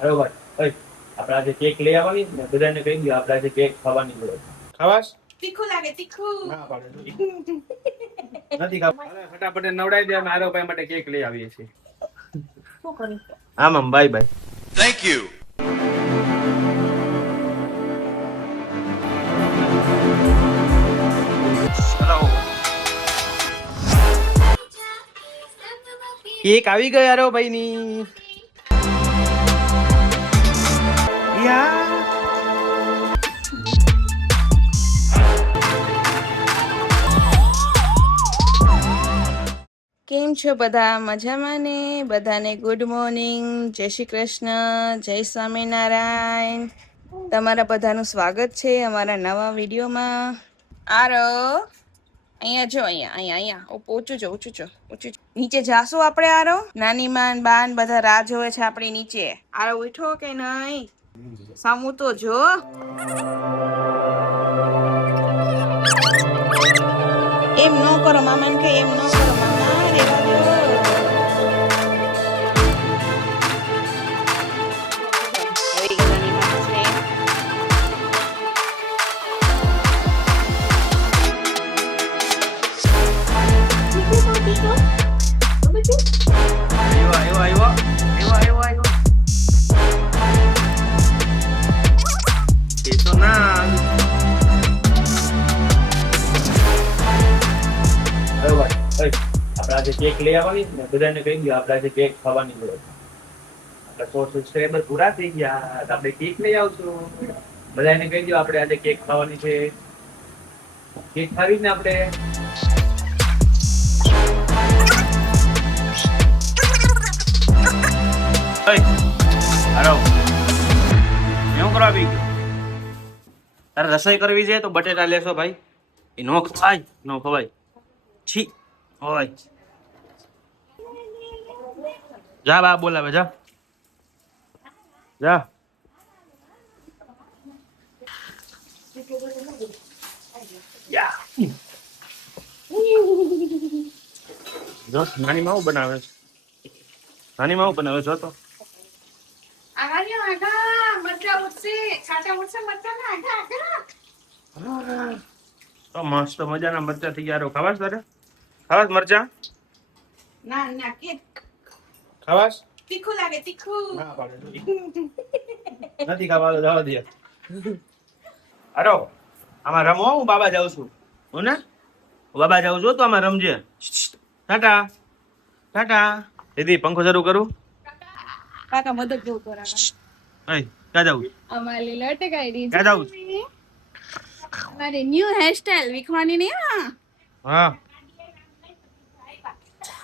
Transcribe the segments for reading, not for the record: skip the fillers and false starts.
બરોબર. આપણે આજે કેક લઈ આવવાની ને બધાને કહી દો આપણે આજે કેક ખાવાની છે. ખાવાસ? તીખું લાગે તીખું. ના પાડે નથી ખાવું. અરે ફટાફટ નવડાવી દે, અમે આરોભાઈ માટે કેક લઈ આવીએ છીએ. શું કરી? આમ bye bye. Thank you. Hello. Cake આવી ગયો આરોભાઈ ની. યા કેમ છો બધા? મજામાં ને? બધાને ગુડ મોર્નિંગ, જય શ્રી કૃષ્ણ, જય સ્વામિનારાયણ. તમારા બધાનું સ્વાગત છે અમારા નવા વિડીયોમાં. આરો અહીંયા જો, અહીંયા ઓછું જો, નીચે જાશું આપણે. આરો નાની માન બાન બધા રાહ જોવે છે આપણી નીચે. આરો ઉઠો કે નહીં? સામું તો જો. એમ ન કરો મામાને, કે એમ ન કરો મામા, રેવા દો. હવે નાની માં છે. આવ્યો. એ તો ના. બરોબર. આપણે આજે કેક લઈ આવવાની ને બધાને કહી દો આપણે આજે કેક ખાવાની છે. આપણે 100 સબસ્ક્રાઇબર પૂરા થઈ ગયા તો આપણે કેક લઈ આવશું. બધાને કહી દો આપણે આજે કેક ખાવાની છે. કેક ખાવી ને આપણે. શું કરવા બી તારે રસોઈ કરવી છે તો બટેટા લેશો ભાઈ. એ નો ખવાય છી હોય. જા બા બોલાવે, જા જા. જો નાની માં બનાવે છે. નાની માં બનાવે છે તો તો મસ્ત મજાના મરચા થઈ ગયા. ખાવાસ તારે? ખાવાસ મરચા? ના કે ખાવાસ? તીખું લાગે તીખું. ના પાડે નથી ખાવા. જવા દે. અરે આમાં રમો. હું બાબા જાઉં છું. હું ને બાબા જાઉં છું તો આમાં રમજે. ટાટા ટાટા. દીદી પંખો શરૂ કરું. કાકા મદદ જો કરાવા. ક્યાં જાઉં? અમારી લટકાઈ ક્યાં જાઉં? અમારી ન્યુ હેરસ્ટાઈલ વિખવાની નહીં. હા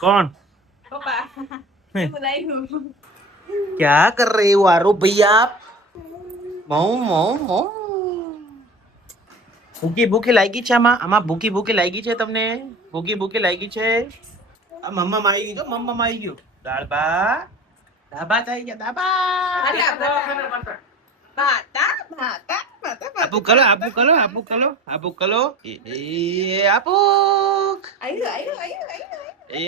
कौन? પપ્પા क्या कर रहे हो आरो भैया आप? મઉ ભૂખી લાગી છે આમાં ભૂખી લાગી છે તમને? ભૂખી લાગી છે? આ મમ્મા માં આવી ગયું. મમ્મા માં આવી ગયું. દાળ ભાત આવી ગયા. આપુ કલો એ આપુક એ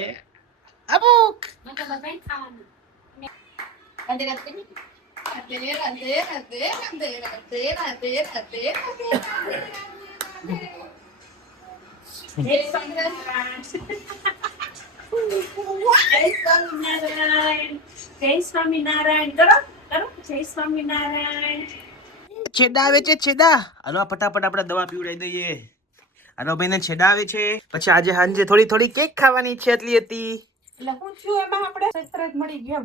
આપુક. જય સ્વામિનારાયણ કરો જય સ્વામિનારાયણ. છેડા આવે છે છેડા. હાલો ફટાફટ આપણે દવા પીવડાવી દઈએ. આનો ભાઈને છેડા આવે છે. પછી આજે સાંજે થોડી કેક ખાવાની છે એટલી હતી. એટલે હું છું એમાં આપણે સબસ્ક્રાઇબ મળી ગયો.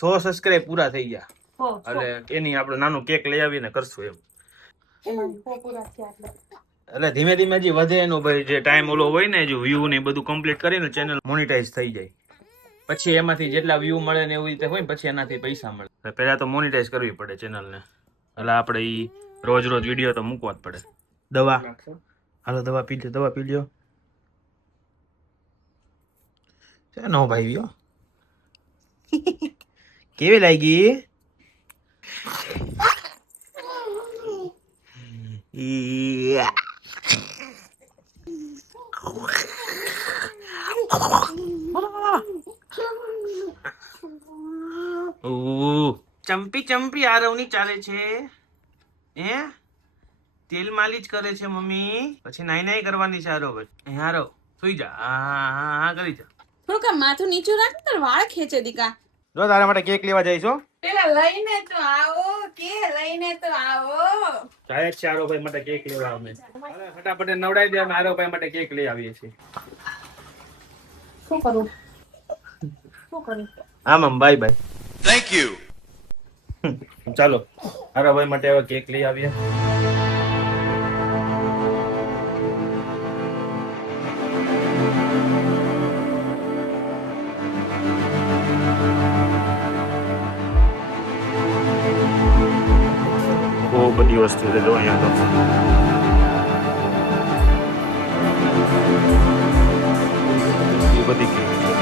100 સબસ્ક્રાઇબ પૂરા થઈ ગયા. એટલે એની આપણે નાનું કેક લઈ આવીને કરશું એમ. એટલે ધીમે ધીમે જે વધે એનો ભાઈ જે ટાઈમ ઓલો હોય ને, જો વ્યૂ ને બધું કમ્પ્લીટ કરીને ચેનલ મોનેટાઈઝ થઈ જાય. પછી એમાંથી જેટલા વ્યૂ મળે ને એવી રીતે હોય ને પછી એનાથી પૈસા મળે. પહેલા તો મોનેટાઈઝ કરવી પડે ચેનલને. એટલે આપણે ઈ રોજ વિડીયો તો મૂકવા જ પડે. દવા હાલો દવા પી લ્યો. નો ભાઈ ગયો. કેવી લાગી? ચંપી ચંપી આરવની ચાલે છે હે તેલ માલિશ કરે છે મમ્મી પછી નાઈ નાઈ કરવાની છે આરવ ભાઈ આરવ સુઈ જા હા હા હા કરી જા થોડુંક આમ માથું નીચું રાખ ને તારા વાળ ખેંચે દીકા જો તારા માટે કેક લેવા જઈશ હો પેલા લઈને તો આવો કે લઈને તો આવો જાય છે આરવ ભાઈ માટે કેક લેવા અમે ફટાફટ નવડાવી દે અમે આરવ ભાઈ માટે કેક લઈ આવીએ છીએ શું કરું હા મમ બાય બાય Thank you. ચાલો આરવ ભાઈ માટે હવે કેક લઈ આવીએ બહુ બધી વસ્તુ છે જો અહીંયા તો એ બધી કેક છે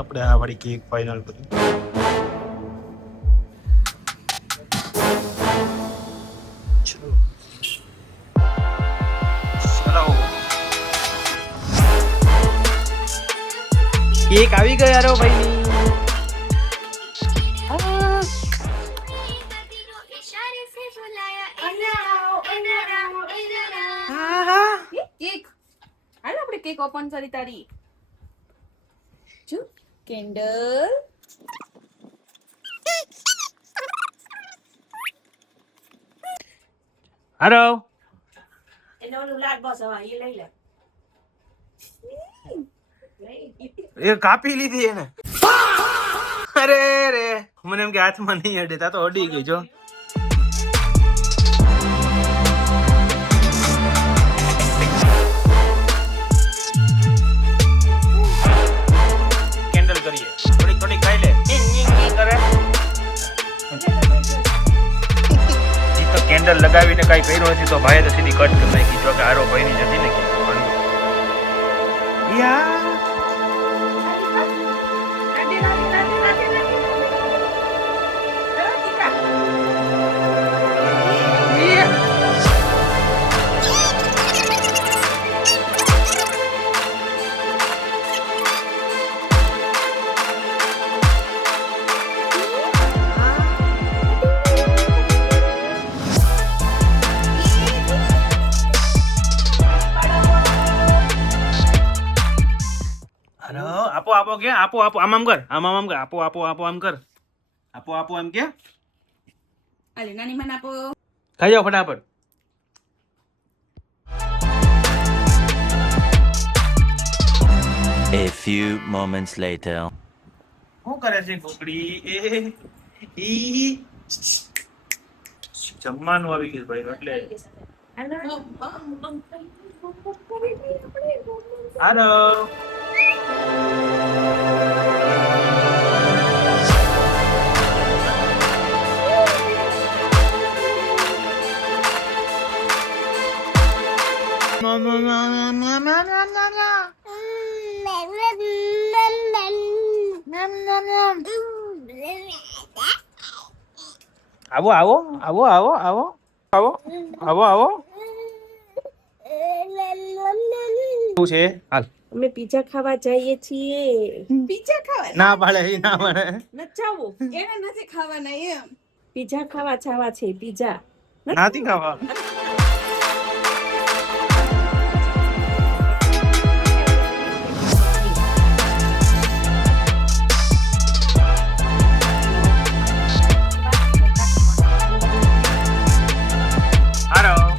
આપણે આ વાળી કેક ફાઇનલ કરી કેક આવી ગયો યારો ભાઈ કેક હાલ આપણે કેક ઓપન કરી તારી જો કેન્ડલ હારો એને ઓલું લાડ બસ હવે એ લઈ લે એ કાપી લીધી એને અરે રે મને એમ કે હાથમાં નહીં અડે તા તો અડી ગઈ જો કેન્ડલ કરીએ થોડી થોડી ખાઈ લે કરે ઈ તો કેન્ડલ લગાવીને કઈ કર્યું નથી તો ભાઈએ તો સીધી કટ કરી નાખી જો કે આરો ભાઈની જતી ને કે યા આપો આપો કે આપો આપો આમ કર આમ કર આપો આપો આપો આમ કર આપો આપો એમ કે અલે નાની મને આપો ખાઈ જાઓ ફટાફટ A few moments later. શું કરે છે ગોકડી એ ઈ જમવાનું આવી ગયું ભાઈ એટલે હાલો આવો આવો આવો આવો આવો આવો આવો આવો શું છે હાલ અમે પીઝા ખાવા જઈએ છીએ પીઝા ખાવા ના પાડે ઈ ના પાડે નચાવો એને નથી ખાવાના એમ પીઝા ખાવા જવા છે પીઝા નાથી ખાવા હાલો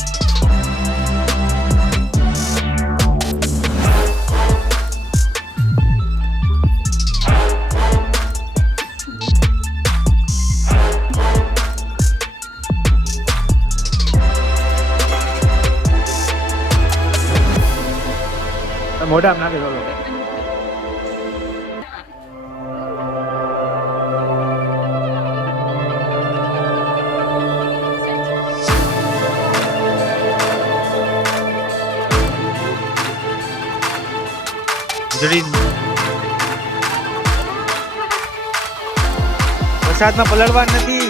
મોઢામાં નાખી દો જડી વરસાદમાં પલળવા નથી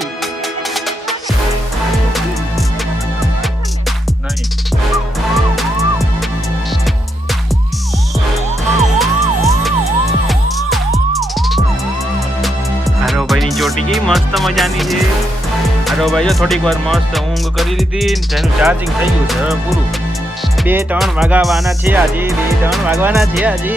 નહીં આરોભાઈની ચોટી મસ્ત મજાની છે. આરોભાઈ જો થોડીક વાર મસ્ત ઊંઘ કરી લીધી ને તેનું ચાર્જિંગ થઈ ગયું છે હવે પૂરું. 2-3 વાગવાના છે આજે, 2-3 વાગવાના છે આજે.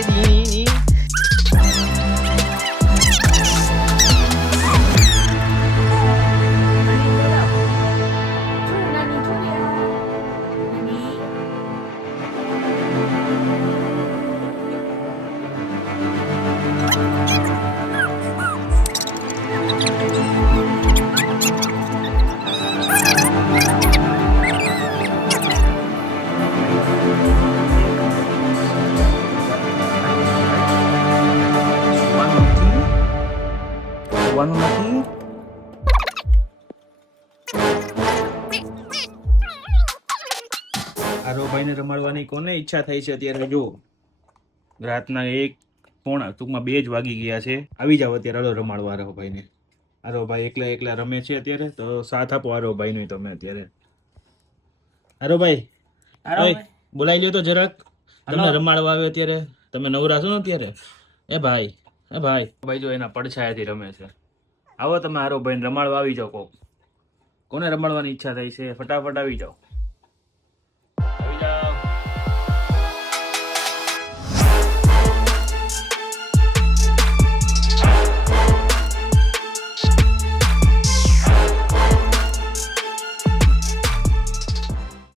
સુવાનું નથી. આરોભાઈને રમાડવાની કોને ઈચ્છા થઈ છે અત્યારે? જો રાતના 1 ટૂંકમાં 2 જ વાગી ગયા છે. આવી જાવ અત્યારે, હાલો રમાડવા આરોભાઈને. આરોભાઈ એકલા રમે છે અત્યારે, તો સાથ આપો આરોભાઈનો તમે અત્યારે. આરોભાઈ ઓય, બોલાવી લ્યો તો જરાક. તમને રમાડવા આવે અત્યારે, તમે નવરા છો ને અત્યારે? એ ભાઈ ભાઈ જો એના પડછાયાથી રમે છે. આવો તમે આરોભાઈને રમાડવા આવી જાઓ. કોને રમાડવાની ઈચ્છા થઈ છે? ફટાફટ આવી જાઓ.